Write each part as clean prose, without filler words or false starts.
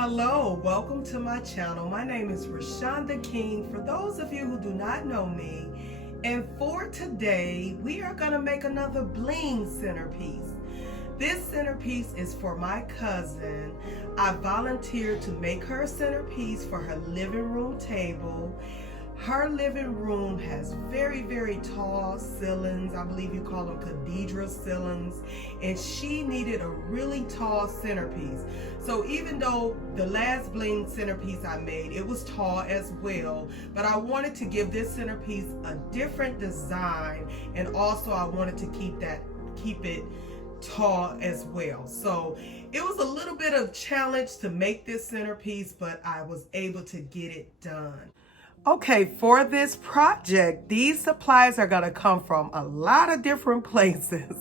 Hello, welcome to my channel. My name is Rashonda King, for those of you who do not know me. And for today, we are going to make another bling centerpiece. This centerpiece is for my cousin. I volunteered to make her a centerpiece for her living room table. Her living room has very, very tall ceilings. I believe you call them cathedral ceilings. And she needed a really tall centerpiece. So even though the last bling centerpiece I made, it was tall as well, but I wanted to give this centerpiece a different design, and also I wanted to keep it tall as well. So it was a little bit of challenge to make this centerpiece, but I was able to get it done. Okay, for this project, these supplies are going to come from a lot of different places.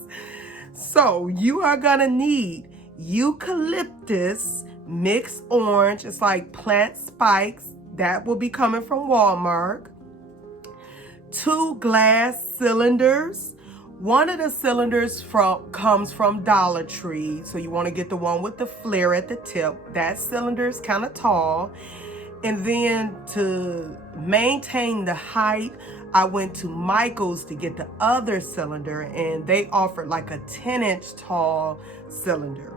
So you are going to need Eucalyptus Mix Orange. It's like plant spikes. That will be coming from Walmart. 2 glass cylinders. One of the cylinders comes from Dollar Tree. So you want to get the one with the flare at the tip. That cylinder is kind of tall. And then to maintain the height, I went to Michael's to get the other cylinder, and they offered like a 10-inch tall cylinder.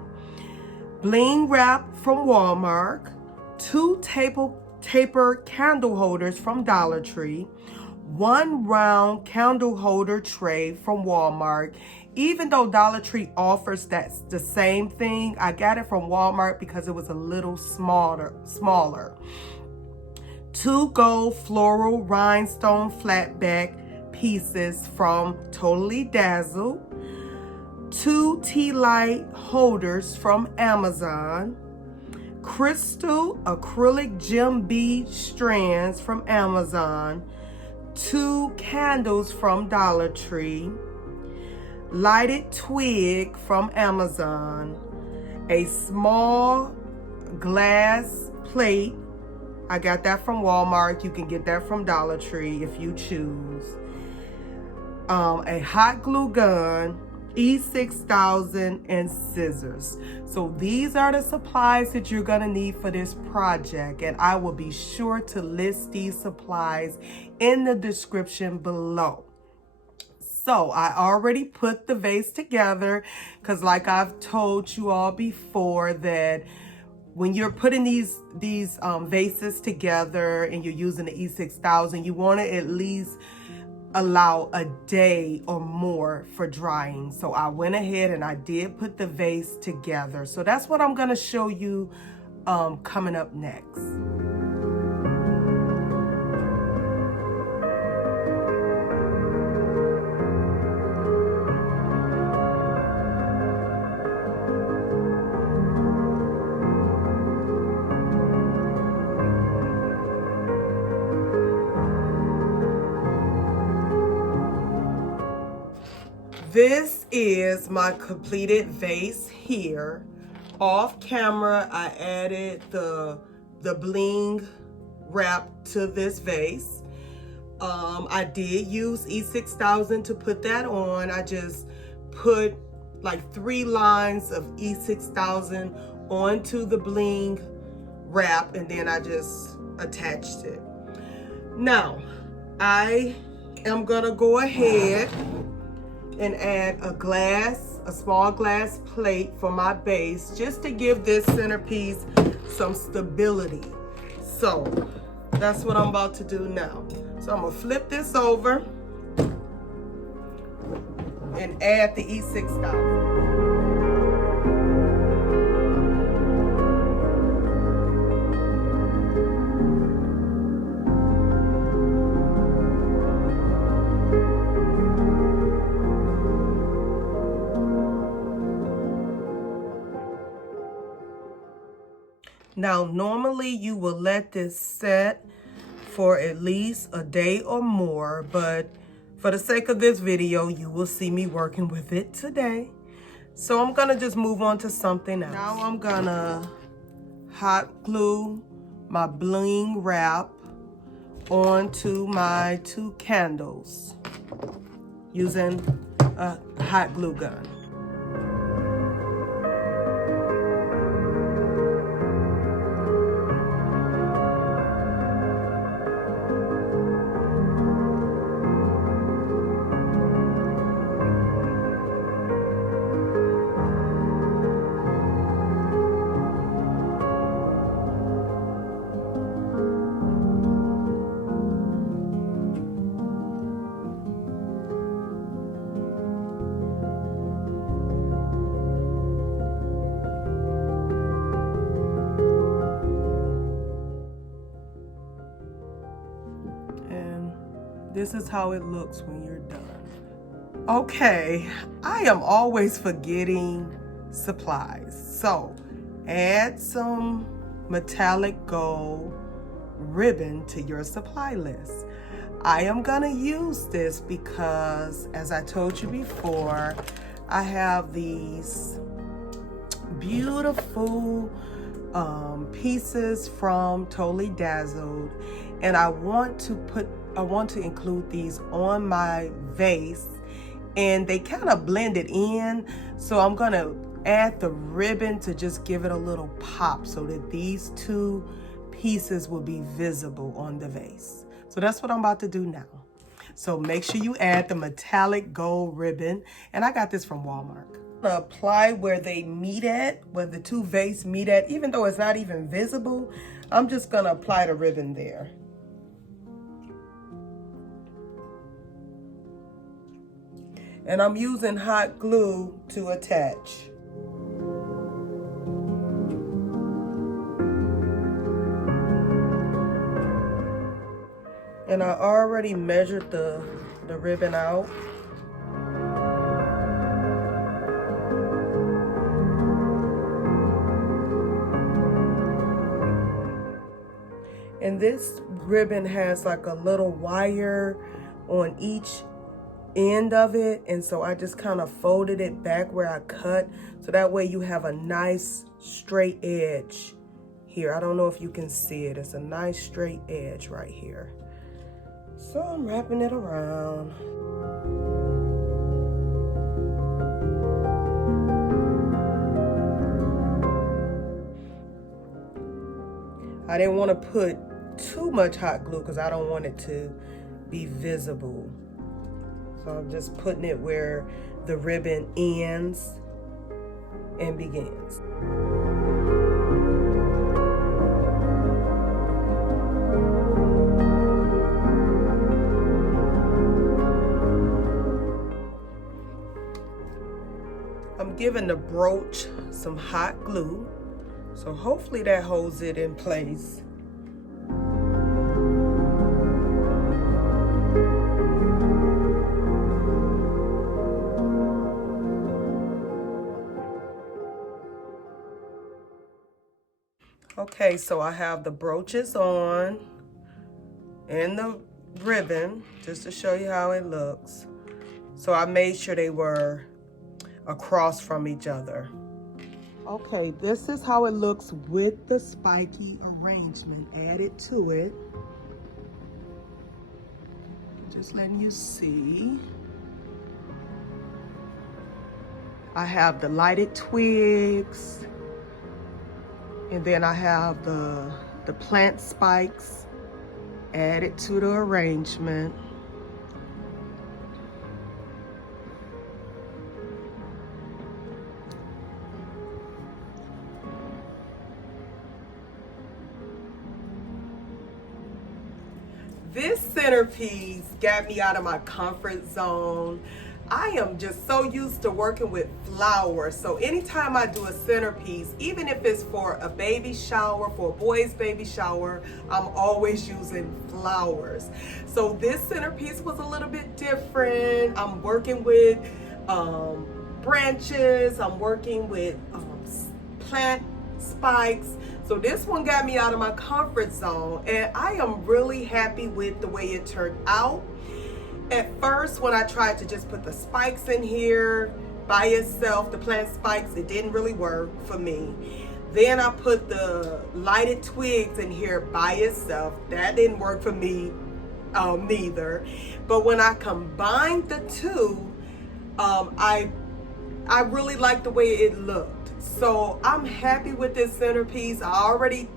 Bling Wrap from Walmart, 2 taper candle holders from Dollar Tree, 1 round candle holder tray from Walmart. Even though Dollar Tree offers the same thing, I got it from Walmart because it was a little smaller. 2 gold floral rhinestone flatback pieces from Totally Dazzled. 2 tea light holders from Amazon. Crystal acrylic gem bead strands from Amazon. 2 candles from Dollar Tree. Lighted twig from Amazon. A small glass plate. I got that from Walmart. You can get that from Dollar Tree if you choose. A hot glue gun, E6000, and scissors. So these are the supplies that you're gonna need for this project, and I will be sure to list these supplies in the description below. So I already put the vase together because, like I've told you all before, that when you're putting these vases together and you're using the E6000, you want to at least allow a day or more for drying. So I went ahead and I did put the vase together. So that's what I'm going to show you coming up next. This is my completed vase here. Off camera, I added the bling wrap to this vase. I did use E6000 to put that on. I just put like 3 lines of E6000 onto the bling wrap, and then I just attached it. Now, I am gonna go ahead and add a small glass plate for my base, just to give this centerpiece some stability. So that's what I'm about to do now. So I'm gonna flip this over and add the E6000. Now, normally you will let this set for at least a day or more, but for the sake of this video, you will see me working with it today. So I'm gonna just move on to something else. Now I'm gonna hot glue my bling wrap onto my 2 candles using a hot glue gun. This is how it looks when you're done. Okay, I am always forgetting supplies. So add some metallic gold ribbon to your supply list. I am gonna use this because, as I told you before, I have these beautiful pieces from Totally Dazzled, and I want to include these on my vase, and they kind of blend it in, so I'm gonna add the ribbon to just give it a little pop so that these two pieces will be visible on the vase. So that's what I'm about to do now. So make sure you add the metallic gold ribbon, and I got this from Walmart. I'm gonna apply where they meet at, where the two vases meet at, even though it's not even visible. I'm just gonna apply the ribbon there. And I'm using hot glue to attach. And I already measured the ribbon out. And this ribbon has like a little wire on each end of it, and so I just kind of folded it back where I cut, so that way you have a nice straight edge here. I don't know if you can see it. It's a nice straight edge right here. So I'm wrapping it around. I didn't want to put too much hot glue because I don't want it to be visible. So I'm just putting it where the ribbon ends and begins. I'm giving the brooch some hot glue, so hopefully that holds it in place. Okay, so I have the brooches on and the ribbon, just to show you how it looks. So I made sure they were across from each other. Okay, this is how it looks with the spiky arrangement added to it. Just letting you see. I have the lighted twigs, and then I have the plant spikes added to the arrangement. This centerpiece got me out of my comfort zone. I am just so used to working with flowers. So anytime I do a centerpiece, even if it's for a baby shower, for a boy's baby shower, I'm always using flowers. So this centerpiece was a little bit different. I'm working with branches. I'm working with plant spikes. So this one got me out of my comfort zone, and I am really happy with the way it turned out. At first, when I tried to just put the spikes in here by itself, the plant spikes, it didn't really work for me. Then I put the lighted twigs in here by itself. That didn't work for me neither. But when I combined the two, I really liked the way it looked. So I'm happy with this centerpiece. I already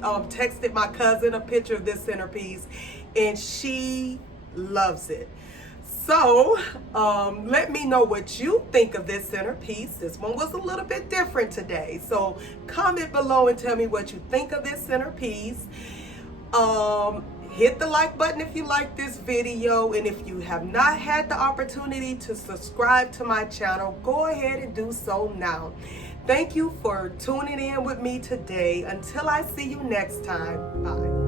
texted my cousin a picture of this centerpiece, and she loves it. So let me know what you think of this centerpiece. This one was a little bit different today. So comment below and tell me what you think of this centerpiece. Hit the like button if you like this video, and if you have not had the opportunity to subscribe to my channel, go ahead and do so now. Thank you for tuning in with me today. Until I see you next time, bye.